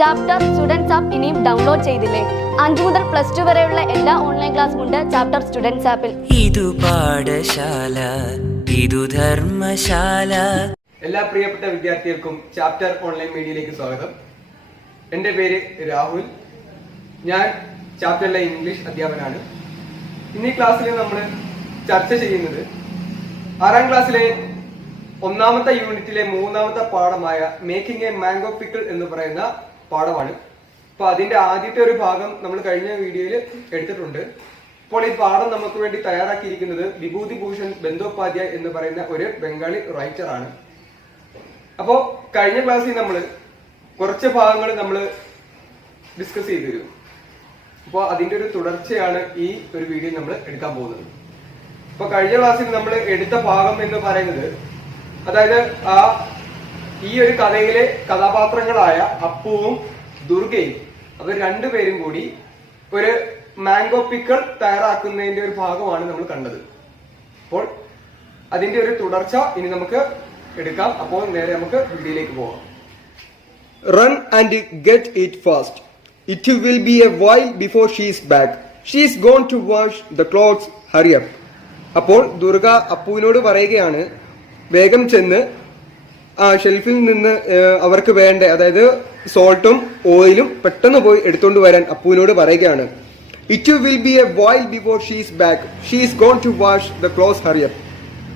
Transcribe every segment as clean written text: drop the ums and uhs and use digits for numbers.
Chapter students app ഇനിയും download ചെയ്തില്ലേ? 5 മുതൽ +2 വരെയുള്ള എല്ലാ ഓൺലൈൻ ക്ലാസ്സും ഉണ്ട് ചാപ്റ്റർ സ്റ്റുഡൻസ് ആപ്പിൽ. ഇതു പാഠശാല, ഇതു ധർമ്മശാല. എല്ലാ പ്രിയപ്പെട്ട വിദ്യാർത്ഥികൾക്കും ചാപ്റ്റർ ഓൺലൈൻ മീഡിയയിലേക്ക് സ്വാഗതം. എൻ്റെ പേര് രാഹുൽ. ഞാൻ ചാപ്റ്ററിലെ ഇംഗ്ലീഷ് അധ്യാപകനാണ്. ഇന്നീ ക്ലാസ്സിൽ നമ്മൾ ചർച്ച ചെയ്യുന്നത് 6ാം ക്ലാസ്സിലെ 1ാമത്തെ യൂണിറ്റിലെ 3ാമത്തെ പാഠമായ മേക്കിംഗ് എ മാംഗോ പിക്കിൾ എന്ന് പറയുന്ന പാഠമാണ്. അപ്പൊ അതിന്റെ ആദ്യത്തെ ഒരു ഭാഗം നമ്മൾ കഴിഞ്ഞ വീഡിയോയിൽ എടുത്തിട്ടുണ്ട്. അപ്പോൾ ഈ പാഠം നമുക്ക് വേണ്ടി തയ്യാറാക്കിയിരിക്കുന്നത് വിഭൂതിഭൂഷൺ ബന്ദോപാധ്യായ് എന്ന് പറയുന്ന ഒരു ബംഗാളി റൈറ്റർ ആണ്. അപ്പോ കഴിഞ്ഞ ക്ലാസ്സിൽ നമ്മൾ കുറച്ച് ഭാഗങ്ങൾ നമ്മൾ ഡിസ്കസ് ചെയ്തു തരും. അപ്പോൾ അതിന്റെ ഒരു തുടർച്ചയാണ് ഈ ഒരു വീഡിയോ നമ്മൾ എടുക്കാൻ പോകുന്നത്. അപ്പൊ കഴിഞ്ഞ ക്ലാസ്സിൽ നമ്മൾ എടുത്ത ഭാഗം എന്ന് പറയുന്നത്, അതായത് ഈ ഒരു കഥയിലെ കഥാപാത്രങ്ങളായ അപ്പുവും ദുർഗയും അവർ രണ്ടുപേരും കൂടി ഒരു മാംഗോ പിക്കിൾ തയ്യാറാക്കുന്നതിന്റെ ഒരു ഭാഗമാണ് നമ്മൾ കണ്ടത്. അപ്പോൾ അതിന്റെ ഒരു തുടർച്ച ഇനി നമുക്ക് എടുക്കാം. അപ്പോൾ നേരെ നമുക്ക് വീഡിയോയിലേക്ക് പോകാം. Run and get it fast. It will be a while before she is back. She is gone to wash the clothes, hurry up. അപ്പോൾ ദുർഗ അപ്പുവിനോട് പറയുകയാണ്, വേഗം ചെന്ന് ആ ഷെൽഫിൽ നിന്ന് അവർക്ക് വേണ്ട, അതായത് സോൾട്ടും ഓയിലും പെട്ടെന്ന് പോയി എടുത്തുകൊണ്ട് വരാൻ അപ്പുവിനോട് പറയുകയാണ്. It will be a while before she is back. She is gone to wash the clothes, hurry up.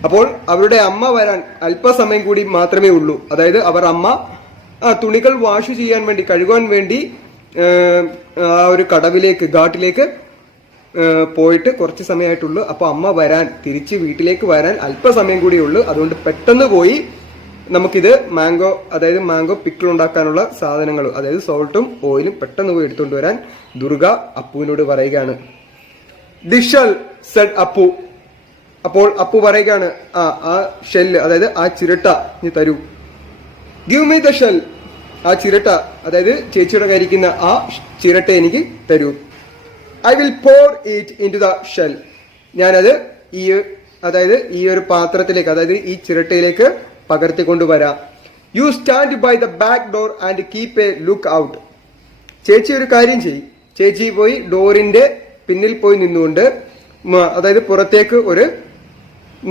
അപ്പോൾ അവരുടെ അമ്മ വരാൻ അല്പസമയം കൂടി മാത്രമേ ഉള്ളൂ. അതായത് അവർ അമ്മ തുണികൾ വാഷ് ചെയ്യാൻ വേണ്ടി, കഴുകാൻ വേണ്ടി ആ ഒരു കടവിലേക്ക്, ഘാട്ടിലേക്ക് പോയിട്ട് കുറച്ച് സമയമായിട്ടുള്ളൂ. അപ്പൊ അമ്മ വരാൻ, തിരിച്ച് വീട്ടിലേക്ക് വരാൻ അല്പസമയം കൂടിയേ ഉള്ളൂ. അതുകൊണ്ട് പെട്ടെന്ന് പോയി നമുക്കിത് മാംഗോ, അതായത് മാംഗോ പിക്കിൾ ഉണ്ടാക്കാനുള്ള സാധനങ്ങൾ, അതായത് സോൾട്ടും ഓയിലും പെട്ടെന്ന് പോയി എടുത്തുകൊണ്ട് വരാൻ ദുർഗ അപ്പുവിനോട് പറയുകയാണ്. ഡിഷൽ സെഡ് അപ്പു. അപ്പോൾ അപ്പു പറയുകയാണ്, ആ ഷെല്ല്, അതായത് ആ ചിരട്ട നീ തരൂ. Give me the shell. ആ ചിരട്ട, അതായത് ചേച്ചിയുടെ കരിക്കുന്ന ആ ചിരട്ട എനിക്ക് തരൂ. I will pour it into the shell. ഞാനത് അതായത് ഈ ഒരു പാത്രത്തിലേക്ക്, അതായത് ഈ ചിരട്ടയിലേക്ക് പകർത്തിക്കൊണ്ടുവരാം. You stand by the back door and keep a look out. ചേച്ചി ഒരു കാര്യം ചെയ്യും. ചേച്ചി പോയി ഡോറിന്റെ പിന്നിൽ പോയി നിന്നുകൊണ്ട്, അതായത് പുറത്തേക്ക് ഒരു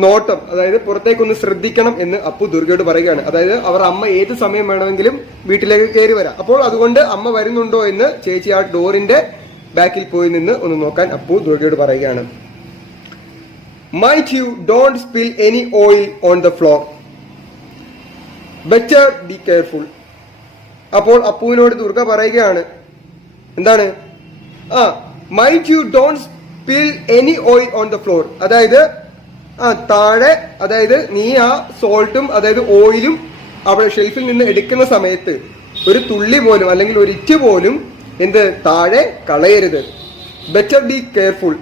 നോട്ടം, അതായത് പുറത്തേക്കൊന്ന് ശ്രദ്ധിക്കണം എന്ന് അപ്പു ദുർഗയോട് പറയുകയാണ്. അതായത് അവർ അമ്മ ഏത് സമയം വേണമെങ്കിലും വീട്ടിലേക്ക് കയറി വരാം. അപ്പോൾ അതുകൊണ്ട് അമ്മ വരുന്നുണ്ടോ എന്ന് ചേച്ചി ആ ഡോറിന്റെ ബാക്കിൽ പോയി നിന്ന് ഒന്ന് നോക്കാൻ അപ്പു ദുർഗയോട് പറയുകയാണ്. Might you don't spill any oil on the floor. Better be careful. അപ്പോൾ അപ്പുവിനോട് ദുർഗ പറയുകയാണ്, എന്താണ്? Might you don't spill any oil on the floor. അതായത് താഴെ, അതായത് നീ ആ സോൾട്ടും അതായത് ഓയിലും അവിടെ ഷെൽഫിൽ നിന്ന് എടുക്കുന്ന സമയത്ത് ഒരു തുള്ളി പോലും, അല്ലെങ്കിൽ ഒരു ഇറ്റ് പോലും എന്ത് താഴെ കളയരുത്. Better be careful.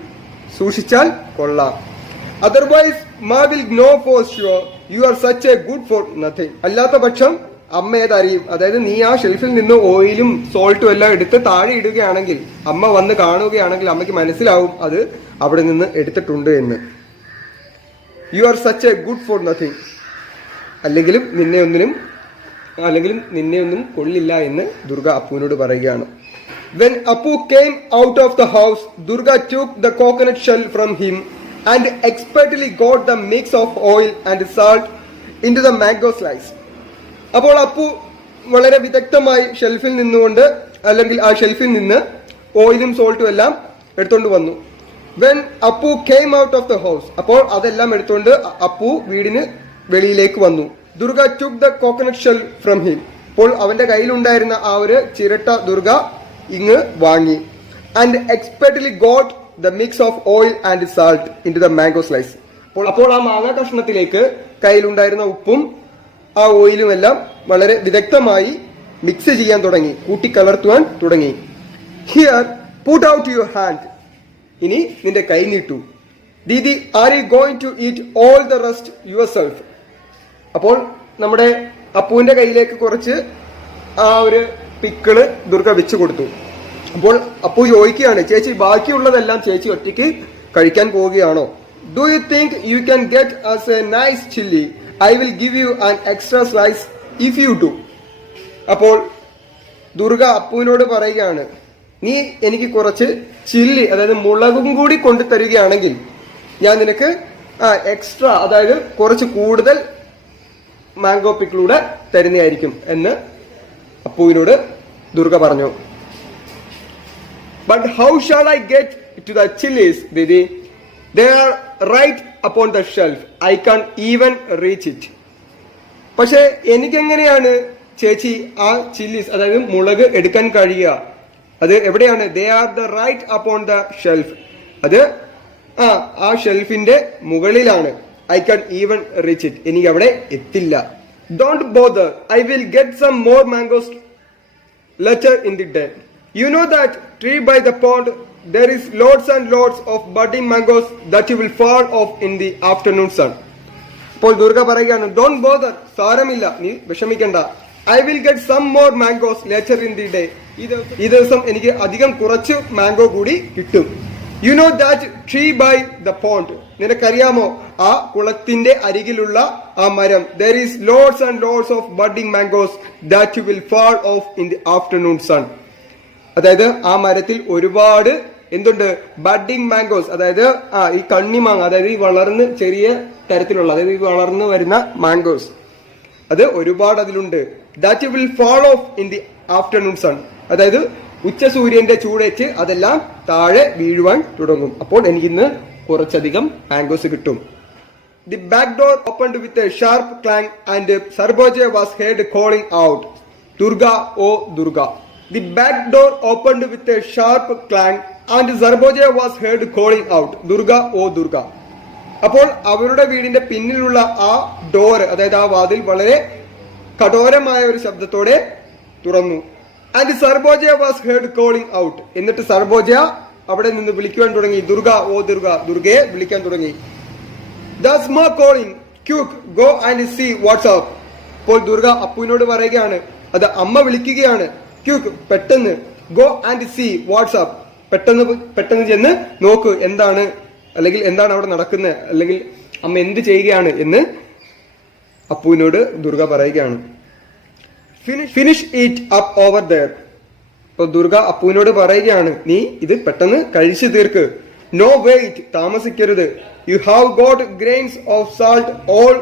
സൂക്ഷിച്ചാൽ കൊള്ളാം. Otherwise ma will know for sure you are such a good for nothing. അല്ലാത്ത പക്ഷം അമ്മ ഏതറിയും. അതായത് നീ ആ ഷെൽഫിൽ നിന്ന് ഓയിലും സോൾട്ടും എല്ലാം എടുത്ത് താഴെ ഇടുകയാണെങ്കിൽ, അമ്മ വന്ന് കാണുകയാണെങ്കിൽ അമ്മയ്ക്ക് മനസ്സിലാവും അത് അവിടെ നിന്ന് എടുത്തിട്ടുണ്ട് എന്ന്. U are such a good for nothing. അല്ലെങ്കിലും നിന്നെ ഒന്നും കൊള്ളില്ല എന്ന് ദുർഗ അപ്പുവിനോട് പറയുകയാണ്. When Appu came out of the house, Durga took the coconut shell from him and expertly got the mix of oil and salt into the mango slice. അപ്പോൾ അപ്പു വളരെ വിദഗ്ധമായി ഷെൽഫിൽ നിന്നുകൊണ്ട്, അല്ലെങ്കിൽ ആ ഷെൽഫിൽ നിന്ന് ഓയിലും സോൾട്ടും എല്ലാം എടുത്തുകൊണ്ട് വന്നു. When Appu came out of the house, അപ്പോൾ അതെല്ലാം എടുത്തുകൊണ്ട് അപ്പു വീടിന് വെളിയിലേക്ക് വന്നു. Durga took the coconut shell from him. അപ്പോൾ അവന്റെ കയ്യിലുണ്ടായിരുന്ന ആ ഒരു ചിരട്ട ദുർഗ ഇങ്ങ് വാങ്ങി. And expertly got the mix of oil and salt into the mango slice. അപ്പോൾ ആ മാങ്ങ കഷ്ണത്തിലേക്ക് കയ്യിലുണ്ടായിരുന്ന ഉപ്പും ആ ഓയിലും എല്ലാം വളരെ വിദഗ്ധമായി മിക്സ് ചെയ്യാൻ തുടങ്ങി, കൂട്ടിക്കലർത്തുവാൻ തുടങ്ങി. Here put out your hand. ഇനി നിന്റെ കൈ നീട്ടു. Didi, are you going to eat all the rest yourself. അപ്പോൾ നമ്മുടെ അപ്പുവിന്റെ കയ്യിലേക്ക് കുറച്ച് ആ ഒരു പിക്കിള് ദുർഗ വെച്ചു കൊടുത്തു. അപ്പോൾ അപ്പു ചോദിക്കുകയാണ്, ചേച്ചി ബാക്കിയുള്ളതെല്ലാം ചേച്ചി ഒറ്റയ്ക്ക് കഴിക്കാൻ പോവുകയാണോ? Do you think you can get us a nice chilli? I will give you an extra slice if you do. അപ്പോൾ ദുർഗ അപ്പുവിനോട് പറയുകയാണ്, നീ എനിക്ക് കുറച്ച് ചില്ലി അതായത് മുളകും കൂടി കൊണ്ടു തരികയാണെങ്കിൽ ഞാൻ നിനക്ക് എക്സ്ട്രാ അതായത് കുറച്ച് കൂടുതൽ മാംഗോ പിക്കിളൂടെ തരുന്നതായിരിക്കും എന്ന് അപ്പുവിനോട് ദുർഗ പറഞ്ഞു. But how shall I get to the chilies, Didi? They are right upon the shelf. I can't even reach it. പക്ഷെ എനിക്കെങ്ങനെയാണ് ചേച്ചി ആ ചില്ലീസ് അതായത് മുളക് എടുക്കാൻ കഴിയുക? അത് എവിടെയാണ്? They are the right upon the shelf. അത് ആ ഷെൽഫിന്റെ മുകളിലാണ്. I can even reach it. എനിക്ക് അവിടെ എത്തില്ല. Don't bother, I will get some more mangoes later in the day. You know that tree by the pond there is lots and lots of budding mangoes that you will fall off in the afternoon sun. അപ്പോൾ ദുർഗ പറയുകയാണ്, don't bother, സാരമില്ല, നീ വിഷമിക്കണ്ട. I will get some more mangoes later in the day. ഈ ദിവസം എനിക്ക് അധികം കുറച്ച് മാംഗോ കൂടി കിട്ടും. You know that tree by the pond, നിനക്കറിയാമോ ആ കുളത്തിന്റെ അരികിലുള്ള ആ മരം, there is lots and lots of budding mangoes that you will fall off in the afternoon sun. അതായത് ആ മരത്തിൽ ഒരുപാട് എന്തുണ്ട്? ബഡ്ഡിംഗ് മാംഗോസ്, അതായത് ഈ കണ്ണിമാങ്ങ, അതായത് ഈ വളർന്ന് ചെറിയ തരത്തിലുള്ള അതായത് ഈ വളർന്നു വരുന്ന മാംഗോസ്, അത് ഒരുപാട് അതിലുണ്ട്. That you will fall off in the afternoon sun, അതായത് ഉച്ച സൂര്യന്റെ ചൂടേറ്റ് അതെല്ലാം താഴെ വീഴുവാൻ തുടങ്ങും. അപ്പോൾ എനിക്കിന്ന് കുറച്ചധികം മാംഗോസ് കിട്ടും. The back door opened with a sharp clang and Sarboja was heard calling out, Durga, oh Durga. The back door opened with a sharp clang and Sarboja was heard calling out, Durga, oh Durga. അപ്പോൾ അവരുടെ വീടിന്റെ പിന്നിലുള്ള ആ door അതായത് ആ വാതിൽ വളരെ കഠോരമായ ഒരു ശബ്ദത്തോടെ തുറന്നു. And Sarboja was heard calling out. എന്നിട്ട് സർബോജ അവിടെ നിന്ന് വിളിക്കുവാൻ തുടങ്ങി, ദുർഗ, ഓ ദുർഗ, ദുർഗയെ വിളിക്കാൻ തുടങ്ങി. That's my calling, quick go and see what's up. അപ്പോൾ ദുർഗ അപ്പുവിനോട് പറയുകയാണ്, അത് അമ്മ വിളിക്കുകയാണ്, ക്വിക്ക് പെട്ടെന്ന്, go and see what's up, പെട്ടെന്ന് ചെന്ന് നോക്ക് എന്താണ് അല്ലെങ്കിൽ എന്താണ് അവിടെ നടക്കുന്നത്, അല്ലെങ്കിൽ അമ്മ എന്ത് ചെയ്യുകയാണ് എന്ന് അപ്പുവിനോട് ദുർഗ പറയുകയാണ്. Finish it up over there. ഇപ്പൊ ദുർഗ അപ്പുവിനോട് പറയുകയാണ്, നീ ഇത് പെട്ടെന്ന് കഴിച്ചു തീർക്ക്. നോ വെയിറ്റ്, താമസിക്കരുത്. You have got grains of salt all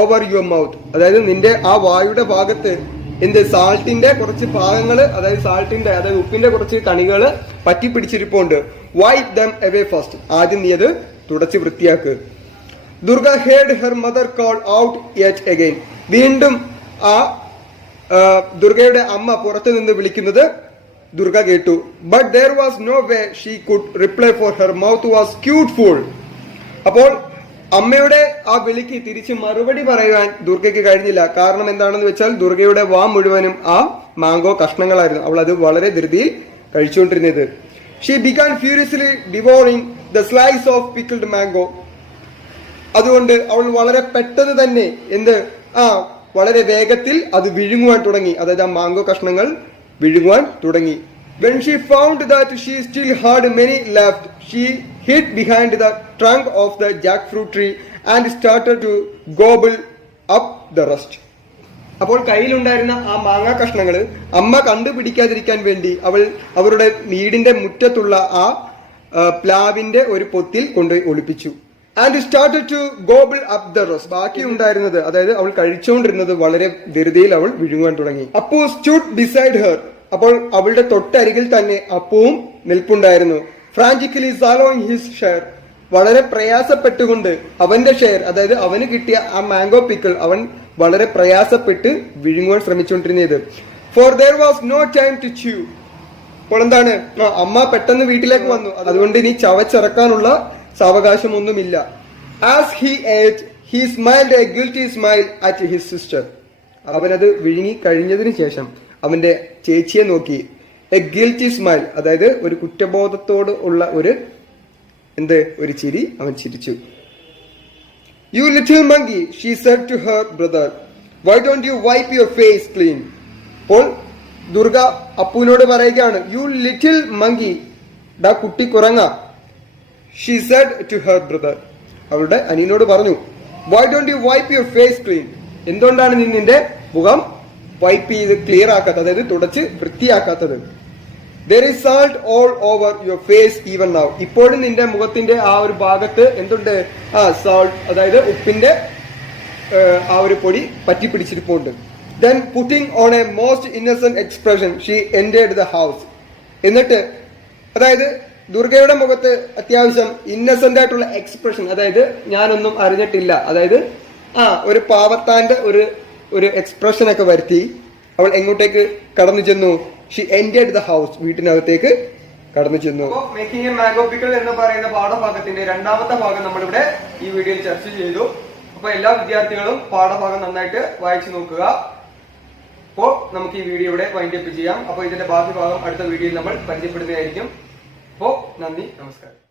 over your mouth. അതായത് നിന്റെ ആ വായുടെ ഭാഗത്ത് എന്ത് സാൾട്ടിന്റെ കുറച്ച് ഭാഗങ്ങള്, അതായത് ഉപ്പിന്റെ കുറച്ച് കണികള് പറ്റി പിടിച്ചിരിപ്പുണ്ട്. വൈപ്പ് ദം അവേ ഫസ്റ്റ്, ആദ്യം നീ അത് തുടച്ച് വൃത്തിയാക്ക്. Durga heard her mother call out yet again. വീണ്ടും ആ ദുർഗയുടെ അമ്മ പുറത്തു നിന്ന് വിളിക്കുന്നത് ദുർഗ കേട്ടു. But there was no way she could reply for her mouth was quite full. അപ്പോൾ അമ്മയുടെ ആ വിളിക്ക് തിരിച്ച് മറുപടി പറയുവാൻ ദുർഗയ്ക്ക് കഴിഞ്ഞില്ല. കാരണം എന്താണെന്ന് വെച്ചാൽ ദുർഗയുടെ വാ മുഴുവനും ആ മാംഗോ കഷ്ണങ്ങളായിരുന്നു. അവൾ അത് വളരെ ധൃതിയിൽ കഴിച്ചുകൊണ്ടിരുന്നത്. She began furiously devouring the slice of pickled mango. അതുകൊണ്ട് അവൾ വളരെ പെട്ടെന്ന് തന്നെ വളരെ വേഗത്തിൽ അത് വിഴുങ്ങുവാൻ തുടങ്ങി. അതായത് ആ മാംഗോ കഷ്ണങ്ങൾ വിഴുങ്ങുവാൻ തുടങ്ങി. When she found that she still had many left, she hid behind the trunk of the jackfruit tree and started to gobble up the rest. അപ്പോൾ കയ്യിലുണ്ടായിരുന്ന ആ മാങ്ങാ കഷ്ണങ്ങൾ അമ്മ കണ്ടുപിടിക്കാതിരിക്കാൻ വേണ്ടി അവൾ അവരുടെ വീടിന്റെ മുറ്റത്തുള്ള ആ പ്ലാവിന്റെ ഒരു പൊത്തിൽ കൊണ്ട് ഒളിപ്പിച്ചു. And started to gobble up the rest. ബാക്കി ഉണ്ടായിരുന്നത്, അതായത് അവൾ കഴിച്ചുകൊണ്ടിരുന്നത് വളരെ ധൃതിയിൽ അവൾ വിഴുങ്ങുവാൻ തുടങ്ങി. Appu stood beside her. അപ്പോൾ അവളുടെ തൊട്ടരികിൽ തന്നെ അപ്പുവും നിൽപ്പുണ്ടായിരുന്നു. ഫ്രാഞ്ചിക്കലി സാലോയിങ് ഹിസ് ഷെയർ. വളരെ പ്രയാസപ്പെട്ടുകൊണ്ട് അവന്റെ ഷെയർ, അതായത് അവന് കിട്ടിയ ആ മാംഗോ പിക്കിൾ അവൻ വളരെ പ്രയാസപ്പെട്ട് വിഴുങ്ങുവാൻ ശ്രമിച്ചുകൊണ്ടിരുന്നത്. For there was no time to chew. അപ്പോൾ എന്താണ്, അമ്മ പെട്ടെന്ന് വീട്ടിലേക്ക് വന്നു. അതുകൊണ്ട് ഇനി ചവച്ചിറക്കാനുള്ള സാവകാശമൊന്നുമില്ല. As he ate he smiled a guilty smile at his sister. അവനത് വിഴുങ്ങി കഴിഞ്ഞതിന് ശേഷം അവന്റെ ചേച്ചിയെ നോക്കി എ ഗിൽറ്റി സ്മൈൽ, അതായത് ഒരു കുറ്റബോധത്തോട് ഉള്ള ഒരു ചിരി അവൻ ചിരിച്ചു. You little monkey, she said to her brother, why don't you wipe your face clean. അപ്പോൾ ദുർഗ അപ്പുവിനോട് പറയുകയാണ്, യു ലിറ്റിൽ മങ്കി, ഡാ കുട്ടി കുറങ്ങ. She said to her brother, അവളുടെ അനിയനോട് പറഞ്ഞു, why don't you wipe your face clean, എന്തുകൊണ്ടാണ് നീ നിന്റെ മുഖം വൈപ്പ് ചെയ്ത് ക്ലിയർ ആക്കാത്തത്, അതായത് തുടച്ച് വൃത്തിയാക്കാത്തത്. There is salt all over your face even now. ഇപ്പോഴും നിന്റെ മുഖത്തിന്റെ ആ ഒരു ഭാഗത്ത് എന്തുണ്ട്? salt, അതായത് ഉപ്പിന്റെ ആ ഒരു പൊടി പറ്റി പിടിച്ചിരിപ്പുണ്ട്. Then putting on a most innocent expression, she entered the house. എന്നിട്ട് അതായത് ദുർഗയുടെ മുഖത്ത് അത്യാവശ്യം ഇന്നസെന്റ് ആയിട്ടുള്ള എക്സ്പ്രഷൻ, അതായത് ഞാനൊന്നും അറിഞ്ഞിട്ടില്ല, അതായത് ഒരു പാവത്താന്റെ ഒരു എക്സ്പ്രഷൻ ഒക്കെ വരുത്തി അവൾ എങ്ങോട്ടേക്ക് കടന്നു ചെന്നു? ഷി എന്റർഡ് ദ ഹൗസ്, വീട്ടിനകത്തേക്ക് കടന്നു ചെന്നു. മേക്കിംഗ് എ മാംഗോ പിക്കിൾ എന്ന് പറയുന്ന പാഠഭാഗത്തിന്റെ രണ്ടാമത്തെ ഭാഗം നമ്മളിവിടെ ഈ വീഡിയോയിൽ ചർച്ച ചെയ്തു. അപ്പൊ എല്ലാ വിദ്യാർത്ഥികളും പാഠഭാഗം നന്നായിട്ട് വായിച്ചു നോക്കുക. അപ്പോൾ നമുക്ക് ഈ വീഡിയോ ഇവിടെ വൈൻഡ് അപ്പ് ചെയ്യാം. അപ്പോൾ ഇതിന്റെ ബാക്കി ഭാഗം അടുത്ത വീഡിയോയിൽ നമ്മൾ പരിചയപ്പെടുന്നതായിരിക്കും. അപ്പോൾ നന്ദി, നമസ്കാരം.